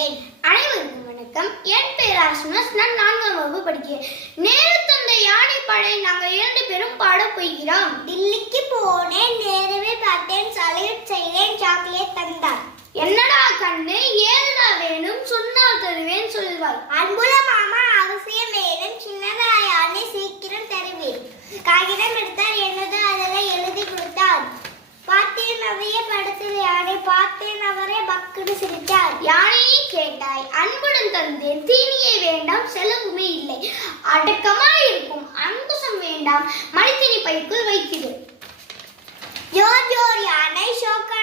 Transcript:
படிக்கிறேன். அனைவருக்கும் வணக்கம். என் பெயர் ஆஷ்மஸ். நான் 4ஆம் வகுப்பு படிக்கிறேன். நேரு தந்த யானை படை நாங்கள் 2 பேரும் பாடப் போகிறோம். டில்லிக்கு போனேன், நேருவை பார்த்தேன், சல்யூட் செய்தேன், சாக்லேட் தந்தார். என்னடா கண்ணு, ஏதுடா வேணும், சொன்னால் தருவேன் சொல்வாய். அன்புள்ள மாமா, அவசியம் வேணும், சின்னதா யானை சீக்கிரம் தருவேன். காகிதம் எடுத்தார், என்னது அதில் எழுதி கொடுத்தார். பார்த்தேன் அவைய படத்தில் யானை, பார்த்தேன் அவரே பக்குன்னு சிரித்தார். யானையை கேட்டாய், அன்புடன் தந்தேன், தீனியே வேண்டாம், செலவுமே இல்லை, அடக்கமாய் இருக்கும், அங்குசம் வேண்டாம், மடித்தினி பைக்குள் வைக்கிறேன். ஜோர் ஜோர் யானை, ஷோக்கா